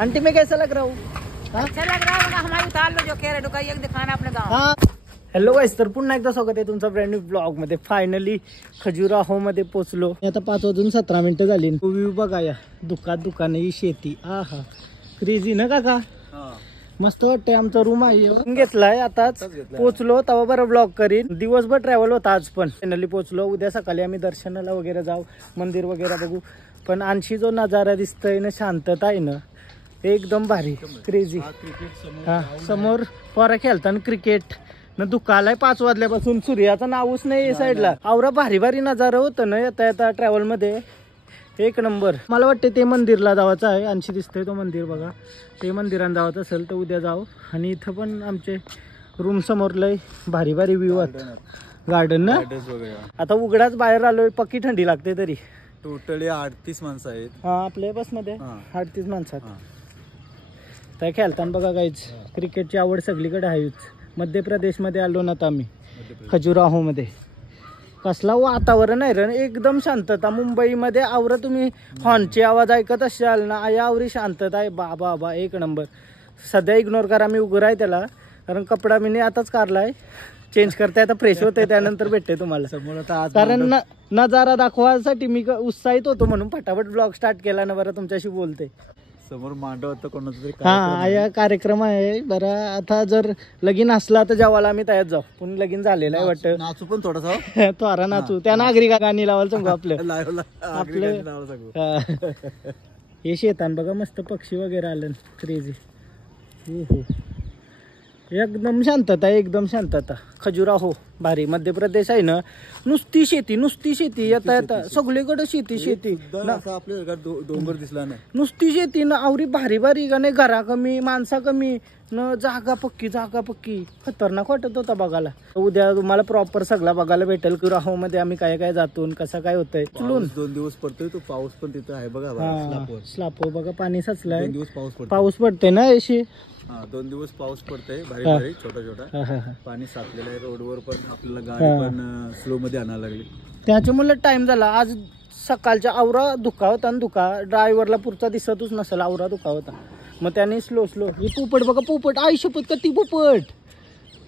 Aunty मैं कैसा लग रहा हूँ? अच्छा लग रहा है, हमारी उतार लो जो कह रहे ढुकाई एक दिखाना अपने गाँव। हाँ हॅलो गाईस, तर पुन्हा एकदा स्वागत आहे तुमचं ब्रँड न्यू ब्लॉग मध्ये. फायनली खजुराहो मध्ये पोहोचलो. आता 5:17 झाली. व्ह्यू बघा या दुकान ही शेती. आहा क्रेझी ना काका, मस्त वाटतंय. आमचा रूम आहे घेतलाय, आताच पोहोचलो. तेव्हा बरं ब्लॉग करीन. दिवसभर ट्रॅव्हल होता आज, पण फायनली पोहोचलो. उद्या सकाळी आम्ही दर्शनाला वगैरे जाऊ, मंदिर वगैरे बघू. पण आणखी जो नजारा दिसतोय ना, शांतता आहे ना, एकदम भारी क्रेझी. हा समोर पोरं खेळताना क्रिकेट न दुकालाय 5 वाजल्यापासून. सूर्याचं नावच नाही साईडला. आवरा भारी भारी नजारा होतं ना येता येता ट्रॅव्हल मध्ये, एक नंबर. मला वाटतं ते मंदिरला जावायचं आहे. आणखी दिसतंय तो मंदिर बघा. ते मंदिरात जावं असेल तर उद्या जाऊ. आणि इथं पण आमचे रूम समोर लय भारी भारी व्ह्यू आहेत. गार्डन ना. आता उघडाच बाहेर आलोय, पक्की थंडी लागते. तरी टोटली 38 माणसं आहेत. हा आपल्या बस मध्ये 38 माणसं. काय खेळताना बघा गाईज, क्रिकेटची आवड सगळीकडे आहेच. मध्य प्रदेश मध्ये आलो ना आता आम्ही, खजुराहो मध्ये. कसला वातावरण आहे रे, एकदम शांतता. मुंबईमध्ये आवरा तुम्ही हॉर्नचे आवाज ऐकत असाल ना, आवरी शांतता आहे. बाबा एक नंबर. सध्या इग्नोर करा, मी उघड आहे त्याला, कारण कपडा मी आताच काढलाय. चेंज करताय, आता फ्रेश होते, त्यानंतर भेटते तुम्हाला समोर. आता कारण नजारा दाखवायसाठी मी उत्साहित होतो, म्हणून फटाफट ब्लॉग स्टार्ट केला ना. बरं तुमच्याशी बोलते. समोर मांडव होतं कोणाचं तरी. हा या कार्यक्रम आहे. बरं आता जर लगीन असला तर जेवायला आम्ही तयार जाऊ. पण लगीन झालेलं आहे वाटतं. नाचू पण थोडासा. त्वारा नाचू. त्या नागरिका गाणी लावायला सांगू आपलं. हे शेतान बघा, मस्त पक्षी वगैरे आलं. क्रेझी. हो एकदम शांतता, एकदम शांतता. खजुराहो भारी. मध्य प्रदेश आहे ना, नुसती शेती येता येता सगळीकडे शेती आपल्या डोंगर दिसला नाही. नुसती शेती ना, आवरी भारी भारी. का नाही, घरा कमी, माणसा कमी न, जागा पक्की. खतरनाक वाटत होता बघायला. उद्या तुम्हाला प्रॉपर सगळा बघायला भेटेल की राहो मध्ये आम्ही काय जातो, कसं काय होतंय. 2 दिवस पडतोय तो पाऊस पण तिथं आहे बघा. स्लापो बघा, पाणी साचलाय. 2 दिवस पाऊस पडतोय ना अशी. 2 दिवस पाऊस पडतोय भारी छोटा. पाणी साचलेलं आहे रोडवर, पण आपल्याला गाडी पण स्लो मध्ये आणायला लागली. त्याच्यामुळे टाइम झाला. आज सकाळच्या आवरा धुका होता ना, ड्रायव्हरला पुढचा दिसतच नसेल. आवरा धुका होता, मग त्याने स्लो. ही पोपट बघा, पोपट. आई शपथ, कती पोपट.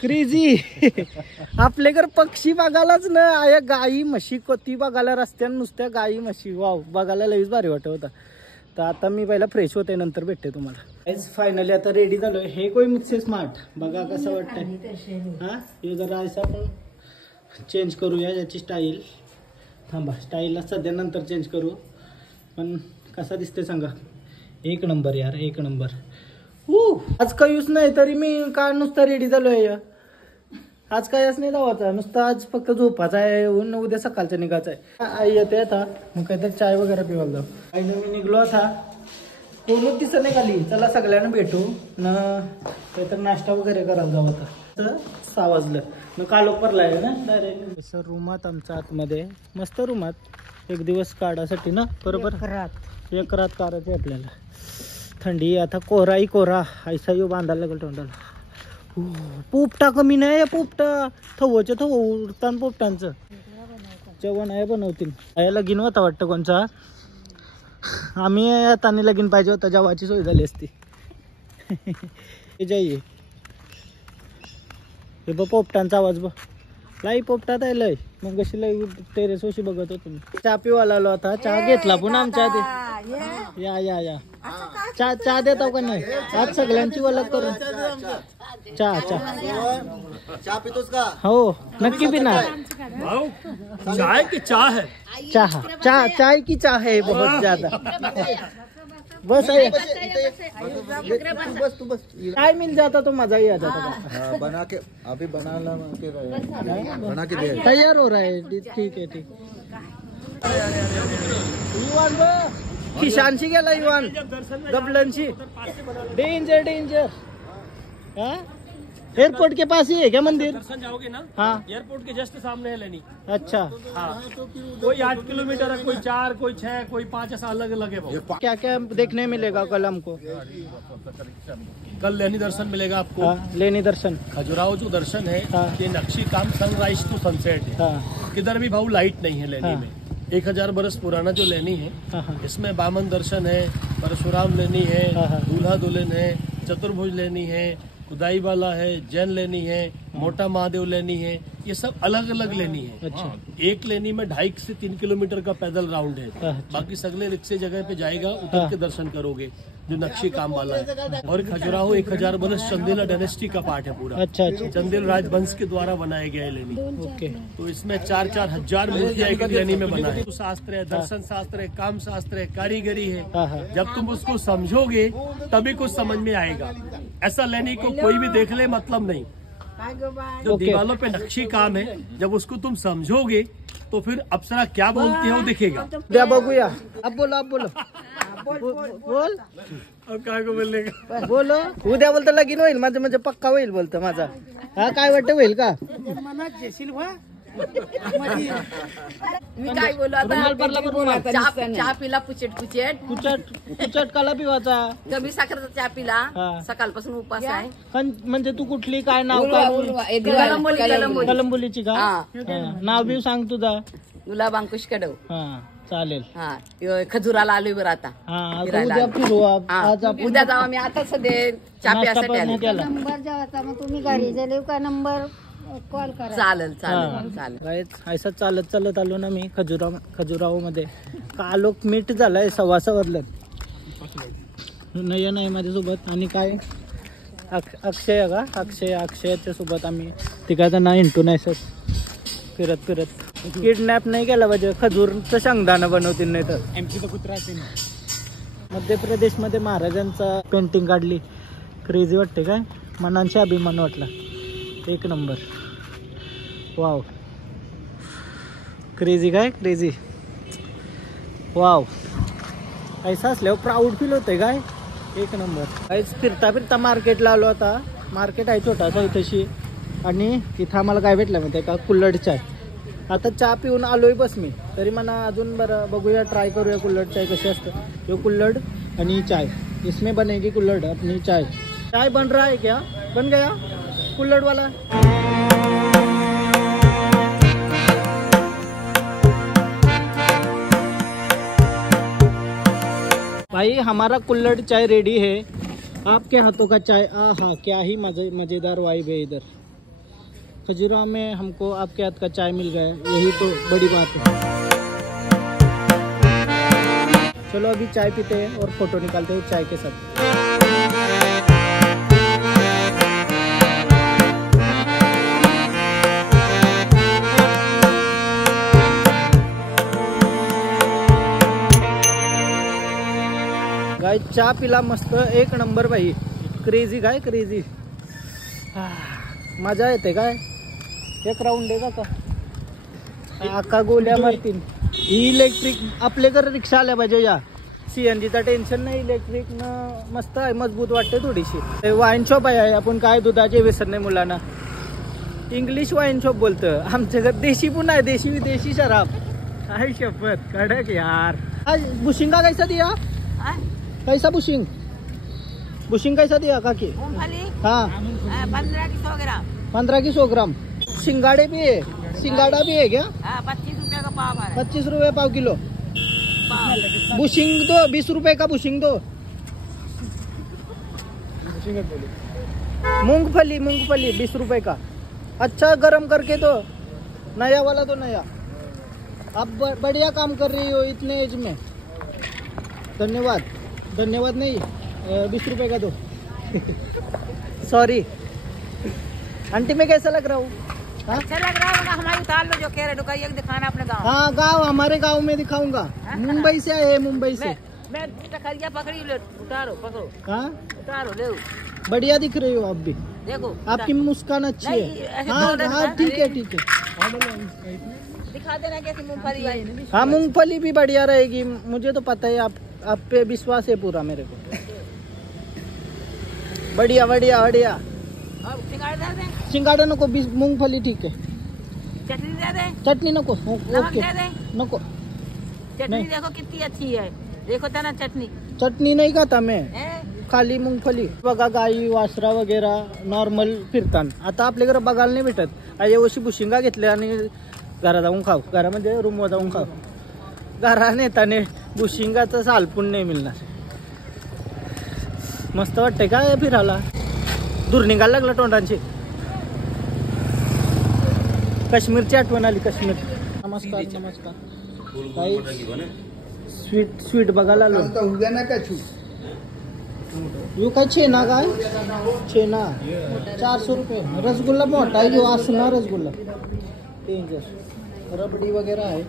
क्रेझी. आपल्याकडे पक्षी बघायलाच ना, आया गाई म्हशी कती बघायला रस्त्यानं, नुसत्या गाई म्हशी. वाव, बघायला लईच भारी वाटत होता. तर आता मी पहिला फ्रेश होते, नंतर भेटते तुम्हाला. फायनली आता रेडी झालोय. हे कोई मुझसे स्मार्ट बघा कसं वाटतंय. हा हे जरा असं आपण चेंज करूया याची स्टाईल. थांबा, स्टाईलला सध्या नंतर चेंज करू. पण कसा दिसते सांगा. एक नंबर यार, एक नंबर. आज काहीच नाही तरी मी का नुसतं रेडी झालोय. आज काहीच नाही जावाचा, नुसतं आज फक्त झोपाचा आहे. उद्या सकाळचं निघायचं आहे. आई येते आता, मग काहीतरी चाय वगैरे पिवायला जाऊ. आईनं मी निघलो आता. कोणच दिसत नाही खाली. चला सगळ्यांना भेटू न, काहीतरी नाश्ता वगैरे करायला जाऊ. आता 6 वाजलं न, कालोख भरलाय ना डायरेक्ट. सर रूमात आमच्या आतमध्ये, मस्त रूमात एक दिवस काढासाठी ना. बरोबर, एक रात काढायची आपल्याला. थंडी आता, कोरा ऐसा यो बांधायला लागेल तोंडाला. पोपटा कमी नाही. पोपटा थवच्या उडतान. पोपटांचं जेवण आहे बनवतील. लगीन होता वाटतं कोणचा. आम्ही आता लगीन पाहिजे होता, जेवायची सोय झाली असती. जाईये हे बघ, पोपटांचा आवाज बघ. लाई पोपटात आहे लय. मग कशी लय टेरेस वशी बघत होतो मी. चहा पिवायला आलो आता. चहा घेतला पुन्हा आमच्या आधी. या चहा देतो का नाही. आज सगळ्यांची ओळख करून चहा पितोस का? हो नक्की पिणार. चाय की चाह है. चाय की चाह है बहुत ज्यादा. बस तू बस. चाय मिल जाता तो मजा ही आ जाता. बना के अभी बना के दे. तैयार हो रहा है. ठीक है. किशानशी गेला युवान दबलनशी. डेंजर. एयरपोर्ट के पास ही है क्या मंदिर? दर्शन जाओगे ना, हाँ एयरपोर्ट के जस्ट सामने है लेनी. अच्छा. हाँ, कोई 8 किलोमीटर है, कोई 4, कोई 6, कोई 5, ऐसा अलग अलग है. क्या क्या देखने मिलेगा कल हमको? कल लेनी दर्शन मिलेगा आपको. हाँ, लेनी दर्शन. खजुराहो जो दर्शन है, हाँ. ये नक्शी काम सनराइज टू सनसेट है. हाँ. किधर भी भाऊ लाइट नहीं है लेनी में. 1000 बरस पुराना जो लेनी है, हाँ हाँ इसमें बामन दर्शन है, परशुराम लेनी है, हाँ, हाँ। दूल्हा दुल्हन है, चतुर्भुज लेनी है, खुदाई वाला है, जैन लेनी है, मोटा महादेव लेनी है, ये सब अलग अलग लेनी है। अच्छा एक लेनी में 2.5 से 3 किलोमीटर का पैदल राउंड है। अच्छा। बाकी सगले रिक्शे जगह पे जाएगा, उतर के दर्शन करोगे, जो नक्शी काम वाला है। और खजुराहो 1000 बरस चंदेला डायनेस्टी का पार्ट है पूरा। अच्छा अच्छा चंदेल राजवंश के द्वारा बनाया गया है लेनी। ओके तो इसमें 4-4 हजार मूर्तियां एक लेनी में बना है। शास्त्र है, दर्शन शास्त्र है, काम शास्त्र है, कारीगरी है। हाँ हाँ जब तुम उसको समझोगे तभी कुछ समझ में आएगा। ऐसा लेनी को कोई भी देख ले मतलब नहीं। जो ओके। दीवालों पे नक्शी काम है, जब उसको तुम समझोगे तो फिर अप्सरा क्या बोलती है वो दिखेगा। द्या बघूया अब बोलो अब बोलो बोल अब काय को बोलने का बोलो उद्या बोलतो लगीन होईल माझं म्हणजे पक्का होईल बोलतो माझा हा काय वाटतं होईल का मी काय बोलू आता चहा पिला पुचेट कुचट कुचट काला पिवाचा कमी साखरेचा चहा पिला हा. सकाळपासून उपास आहे म्हणजे तू कुठली काय नाव काय कलंबोली कलंबोलीची का हा. हा. नाव बिव सांग तुझा गुलाब अंकुश कडव हा चालेल हा खजुराला आलोय बरं आता हा आता फिरायला उद्या आलो. फिरू हा. आज आपण उद्या जाऊ आम्ही आता सध्या चहा नाश्ता प्यासाठी पण आलो. त्याला नंबर जेव्हा मग तुम्ही गाडी झाली का नंबर कॉल करा. चालेल हा. चालेल चालेल गाईज असं चालत चालत आलो ना मी खजुराहो मध्ये कालोख मीठ झालाय सवासावरलं नयन आहे माझ्यासोबत आणि काय अक्षय का अक्षयाच्या सोबत आम्ही तिघांना हिंटून आहे सर फिरत फिरत किडनॅप नाही केला पाहिजे खजूरचं शेंगदाणं बनवतील नाही तर एमपी कुत्रा असेल. मध्य प्रदेशमध्ये महाराजांचा पेंटिंग काढली क्रेझी वाटते काय मनांशी अभिमान वाटला एक नंबर वाव क्रेझी काय क्रेझी वाव ऐसा असल्यावर प्राऊड फील होतंय काय एक नंबर काहीच फिरता फिरता मार्केटला आलो आता मार्केट आहे छोटासा इथंशी आणि इथं आम्हाला काय भेटलं माहिती आहे का कुल्हड चाय आता चहा पिऊन आलोय बस मी तरी मला अजून बरं बघूया ट्राय करूया कुल्हड चाय कशी असतं यो कुल्हड आणि चाय इसमें बनेगी कुल्हड़ अपनी चाय चाय बन रहा है क्या बन गया कुल्हड़ वाला भाई हमारा कुल्हड़ चाय रेडी है आपके हाथों का चाय आहा क्या ही मजेदार वाइब है इधर खजुराहो में हमको आपके हाथ का चाय मिल गया यही तो बड़ी बात है चलो अभी चाय पीते हैं और फोटो निकालते हैं चाय के साथ गाइस चहा पिला मस्त एक नंबर भाई क्रेझी काय क्रेझी मजा येते काय एक राऊंड आहे का आका गोल्या मारतील इलेक्ट्रिक आपल्याकडे रिक्षा आल्या पाहिजे या सीएनजीचा टेन्शन नाही इलेक्ट्रिक न मस्त आहे मजबूत वाटते थोडीशी वाईन शॉप आहे आपण काय दुधाचे व्यसन नाही मुलांना इंग्लिश वाईन शॉप बोलतं आमच्याकडे देशी पण आहे देशी विदेशी शराब काय शपथ कडक यार आज बुशिंगा कैसा दिया कैसा बुशिंग कैसा दिया काकी मूंगफली हाँ 15 की 100 ग्राम 15 की 100 ग्राम सिंगाड़े भी है सिंगाड़ा भी है क्या 25 रुपए का पाव है 25 रुपए पाव किलो पाव बुशिंग दो 20 रुपए का बुशिंग दो मूंगफली 20 रुपए का अच्छा गरम करके दो नया वाला तो नया आप बढ़िया काम कर रही हो इतने एज में धन्यवाद नहीं 20 रुपए का दो सॉरी आंटी मैं कैसा लग रहा हूँ अच्छा लग रहा होगा हमारी उतार लो जो कह रहे हो एक दिखाना अपने गाँव हाँ गाँव हमारे गाँव में दिखाऊंगा मुंबई से आए मुंबई से मैं टखरिया पकड़ी ले उतारो पकड़ो हाँ उतारो ले बढ़िया दिख रही हो आप भी देखो आपकी मुस्कान अच्छी नहीं, है ऐसे हाँ दो हाँ ठीक है दिखा देना कैसी मूंगफली है हाँ मूंगफली भी बढ़िया रहेगी मुझे तो पता है आप पे विश्वास है पूरा मेरे को बढ़िया और सिंगाड़ दे दे सिंगाड़ा नको मूंगफली ठीक है चटनी दे दे चटनी नको नमक ओके दे दे नको चटनी नहीं। देखो कितनी अच्छी है देखो तो ना चटनी चटनी नहीं खाता मैं है खाली मूंगफली बघा गाई वासरा वगैरे नॉर्मल फिरताना आता आपल्याकडे बघायला नाही भेटत अशी बुशिंगा घेतल्या आणि घरा जाऊन खाऊ घरामध्ये रूमवर जाऊन खाऊ घरा नेताने बुशिंगाचं सालपून नाही मिळणार. मस्त वाटतंय का फिरायला. दूर निघायला लागलं तोंडांची. काश्मीरची आठवण आली. काश्मीर. नमस्कार नमस्कार. काही स्वीट बघायला आलो. यो काय छेना काय छेना 400 रुपये. रसगुल्ला मोठा आहे जो असणार रसगुल्ला. डेंजर. रबडी वगैरे आहे.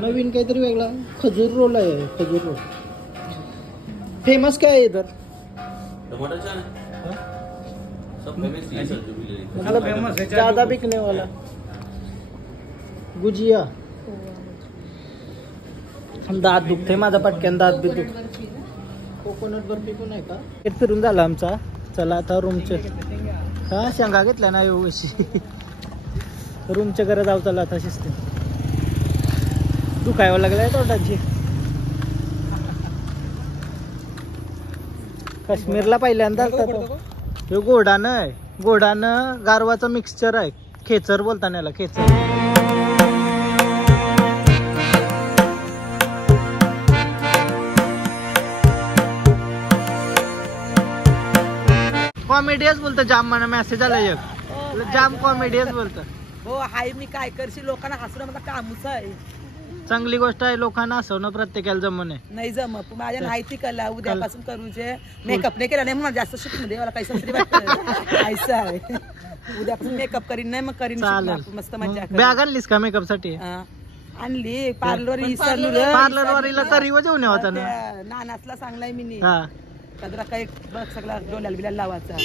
नवीन काहीतरी वेगळा. खजूर रोल आहे. खजूर रोल फेमस काय आहे इधर. मतलब फेमस है ज्यादा बिकने वाला. गुजिया. दात दुखते माझा पटक्यान. दात बी दुखत. कोकोनट बर्फी पण आहे का. फिरून झाला आमचा. चला आता रूमचे हा शेंगा घेतल्या ना अशी. रूमच्या घरात जाऊ. चला आता शिस्ते. दुखायला लागलाय तोंडाची. काश्मीरला पहिल्यांदा हे गोडानं आहे. गोडानं गारवाचं मिक्सचर आहे. खेचर बोलताना याला खेचर. कॉमेडियस बोलतं. जाम मला मेसेज आला एक. जाम कॉमेडियस बोलतं. हो हाय मी काय करशील लोकांना हसणं मला कामच आहे. चांगली गोष्ट आहे. लोकांना हसवणं प्रत्येकाला जमणे नाही जमत. माझ्या माहिती कला उद्यापासून करूचे. मेकअप नाही केला नाही म्हणून जास्त शिकून मध्ये मला काही तरी वाटतं. ऐसा आहे. उद्यापासून मेकअप करीन नाही मग करीन. मस्त मजा. बॅग आणलीस का मेकअप साठी. आणली. पार्लर पार्लरवारीला तरी जेवण होता ना. नानासला सांगलाय मी. हा कदरा काही बघ सगळा डोल्याला बिल्याला लावायचा.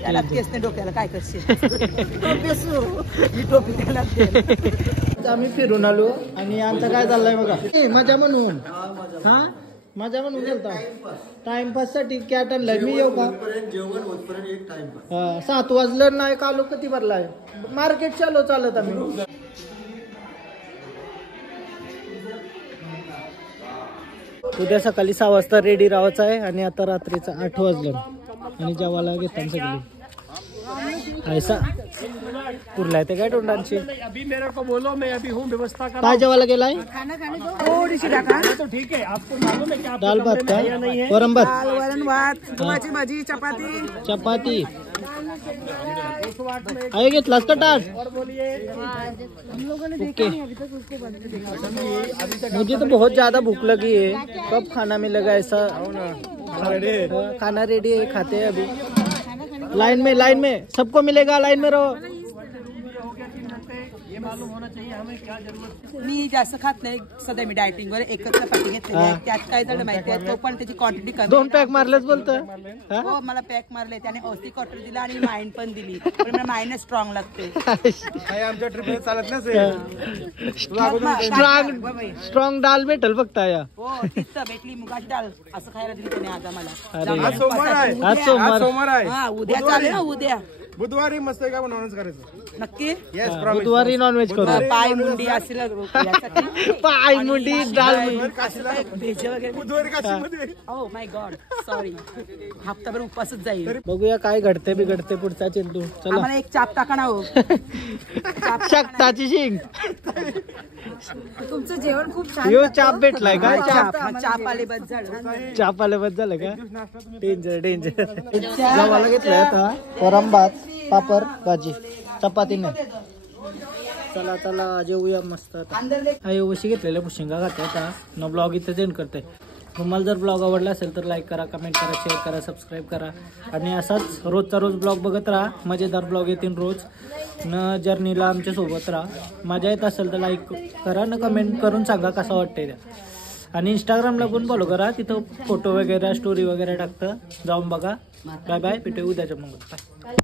त्याला केस नाही डोक्याला काय करशील. ही टोपी त्याला दे. आम्ही फिरून आलो आणि आमचं काय चाललंय बघा. मजा म्हणून हा मजा म्हणून गेलता. टाइमपास साठी कॅट आणलाय. मी येऊ का. 7 वाजलं नाही का. आलो किती भरलाय. मार्केट चालू चालत आम्ही. उद्या सकाळी 6 वाजता रेडी राहायचं आहे आणि आता रात्रीचं 8 वाजलं आणि जेवायला घेतात सगळी. ऐसा पुरलाय ते काय तोंडांची. अभी मेरे को बोलो मैं अभी हूँ व्यवस्था कर. काय जेवायला गेलाय. थोडीशी टाका. तो ठीक है. आपको मालूम है कि आप दाल भात का वरण भात. वरण भात गव्हाची भाजी चपाती. चपाती आहे. घेतलास का ताट. ओके. मुझे तो बहुत ज्यादा भूख लगी है. कब खाना मिलेगा ऐसा. खाना रेडी है. खाते हैं अभी. लाइन में सबको मिलेगा. लाइन में रहो. मालूम होना चाहिए हमें क्या जरूरत. मी जास्त खात नाही सध्या. मी डायटिंग वर एकच चपाती घेतली. त्यात काय झालं माहिती आहे. तो पण त्याची क्वांटिटी कमी. 2 पॅक मारलेच बोलतोय. हो मला पॅक मारले. त्याने औषधी क्वार्टर दिला आणि माइंड पण दिली. पण मला माइंड स्ट्रॉंग लागते. आमच्या ट्रिपला चालत नाही. स्ट्रॉंग डाल भेटल फक्त या. हो तिथं भेटली मुगाची डाळ. असं खायला दिली त्याने आज आम्हाला. आज सोमवार आहे. हा उद्या चालेल ना. उद्या बुधवारी मस्त काय नॉनव्हेज करायचं. नक्की. बुधवारी नॉनव्हेज करू. पाय मुंडी असेल. पाय मुंडी डाल भेज वगैरे. Oh my God sorry. हप्ताभर उपवासच जाईल. बघूया काय घडते बिघडते पुढचा चेंडू. चला आम्हाला एक चाप टाका ना. हो शकताची शिंग. तुमचं जेवण खूप छान. यो चाप भेटलाय का. चाप आले बस झालं. चाप आले बस झालं का. डेंजर. जेवायला घेतलंय आता. वरण भात पापड भाजी चपाती नाही. चला जेवूया मस्त. अशी घेतलेल्या पुशिंगा खाते. आता न ब्लॉग इथे एंड करते. तुम्हाला जर ब्लॉग आवडला असेल तर लाईक करा, कमेंट करा, शेअर करा, सबस्क्राईब करा आणि असाच रोजचा रोज ब्लॉग बघत राहा. मजेदार ब्लॉग येतील रोज. न जर्नीला आमच्या सोबत राहा. मजा येत असेल तर लाईक करा न कमेंट करून सांगा कसं वाटतंय त्या. आणि इंस्टाग्रामला पण फॉलो करा. तिथं फोटो वगैरे स्टोरी वगैरे टाकतं. जाऊन बघा. Bye bye. भेटूया उद्याच्या मग. बाय.